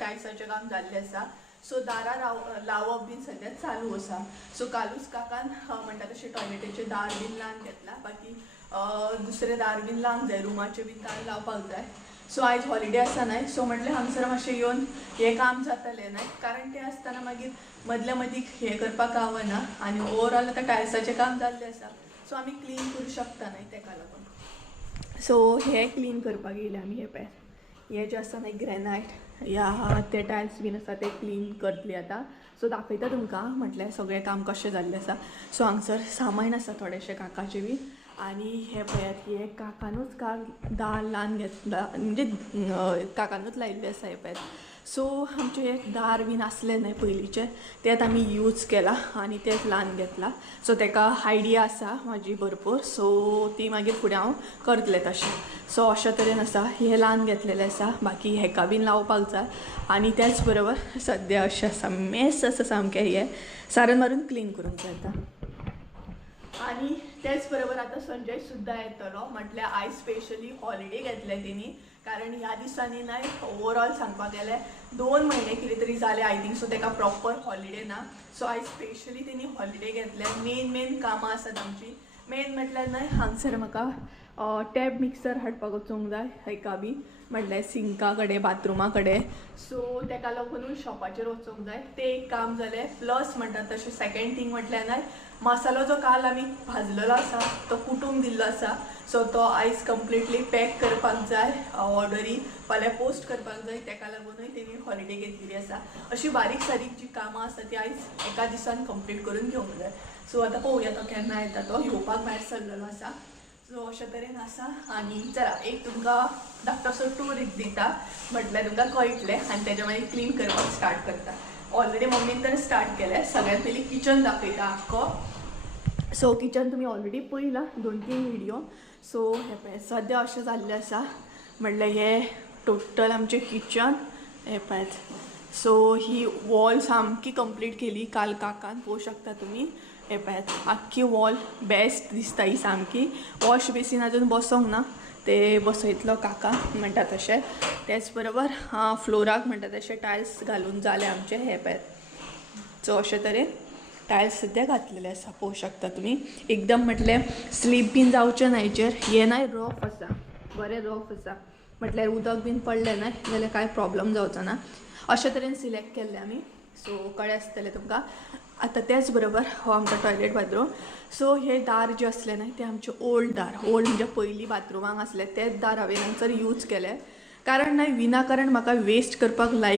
टायल्साचें काम जाल्लें आसा. सो दारां लावप बीन सद्या चालू आसा. सो कालूच काकान म्हणटा तशें टॉयलेटीचे दार बीन लावन घेतला. बाकी दुसरे दार बीन लावंक जाय, रुमाचे बीन दार लावपाक जाय. सो आयज हॉलिडे आसा न्हय, सो म्हटलें हांगसर मातशें येवन हें काम जातलें न्हय, कारण तें आसतना मागीर मदल्या मदीं हें करपाक गावना. आनी ओवरऑल आतां टायल्साचें काम जाल्लें आसा, सो आमी क्लीन करूं शकता न्हय, तेका लागून. सो हें क्लीन करपाक येयलें आमी. हें जें आसा न्हय ग्रेनायट या ते टायल्स बीन आसा ते क्लीन करतली आतां. सो दाखयता तुमकां म्हटल्यार सगळें काम कशें जाल्लें आसा. सो हांगसर सामान आसा थोडेशें काकाचें बीन. आनी हे पळयात, हे काकानूच काल दार लावन घेतला, म्हणजे काकानूच लायिल्लें आसा. हे पळयात. सो आमचें एक दार बीन आसलें न्हय पयलींचें, तेंच आमी यूज केलां आनी तेंच लावन घेतलां. सो तेका आयडिया आसा म्हाजी भरपूर, सो ती मागीर फुडें हांव करतलें तशें. सो अशे तरेन आसा, हें लावन घेतलेलें आसा. बाकी हेका बीन लावपाक जाय. आनी त्याच बरोबर सद्या अशें आसा, मेस आसा सामकें. हें सारन मारून क्लीन करूंक जाय आतां. आनी तेच बरोबर आतां संजय सुद्दां येतलो. म्हटल्यार आयज स्पेशली हॉलिडे घेतलें तेणी, कारण ह्या दिसांनी न्हय ओवरऑल सांगपाक गेल्यार 2 म्हयने कितें तरी जाले आय थिंक. सो तेका प्रॉपर हॉलिडे ना. सो आयज स्पेशली तेणी हॉलिडे घेतल्या. मेन कामां आसात आमची. मेन म्हटल्यार न्हय हांगसर म्हाका टॅब मिक्सर हाडपाक वचूंक जाय हेका बी, म्हटल्यार सिंका कडेन, बाथरुमा कडेन. सो तेका लागूनूय शॉपाचेर वचूंक जाय. तें एक काम जालें. प्लस म्हणटात तशें सेकेंड थिंग म्हटल्यार न्हय मसालो जो काल आमी भाजलेलो आसा तो कुटूंक दिल्लो आसा. सो तो आयज कंप्लिटली पॅक करपाक जाय. ऑर्डरी फाल्यां पोस्ट करपाक जाय. तेका लागूनय तेणी हॉलिडे घेतलेली आसा. अशी बारीक सारीक जी कामां आसा ती आयज एका दिसान कंप्लीट करून घेवंक जाय. सो आतां पळोवया तो केन्ना येता. तो येवपाक भायर सरलेलो आसा. सो अशे तरेन आसा. आनी चला एक तुमकां धाकटोसो टूर दिता, म्हटल्यार तुमकां कळटलें. आनी तेज्या मागीर क्लीन करपाक स्टार्ट करता. ऑलरेडी मम्मीन तर स्टार्ट केलें. सगळ्यांत पयलीं किचन दाखयता आख्खो. सो किचन तुमी ऑलरेडी पळयलां 2-3 व्हिडियो. सो हे पळय सद्या अशें जाल्लें आसा. म्हटल्यार हे टोटल आमचें किचन. हे पळयात. सो ही वॉल सामकी कंप्लीट केली काल काकान, पळोवंक शकता तुमी. हे पळयात, आख्खी वॉल बेस्ट दिसता ही सामकी. वॉश बेसीन अजून बसोंक ना, ते बसयतलो काका म्हणटा तशें. तेच बरोबर फ्लोराक म्हणटा तशें टायल्स घालून जाले आमचे. हे पळयात. सो अशे तरेन टायल्स सद्या घातलेले आसा, पळोवंक शकता तुमी. एकदम म्हटल्यार स्लीप बीन जावचें ना हेचेर. हे न्हय रफ आसा, बरें रफ आसा. म्हटल्यार उदक बीन पडलें न्हय जाल्यार कांय प्रॉब्लम जावचो ना. अशे तरेन सिलेक्ट केल्लें आमी. सो कळ्ळें आसतलें तुमकां. आतां तेच बरोबर हो आमचो टॉयलेट बाथरूम. सो हे दार जे असले न्हय ते आमचे ओल्ड दार. ओल्ड म्हणजे पयलीं बाथरुमाक आसले तेच दार हांवें हांगसर यूज केले. कारण न्हय विनाकारण म्हाका वेस्ट करपाक लायक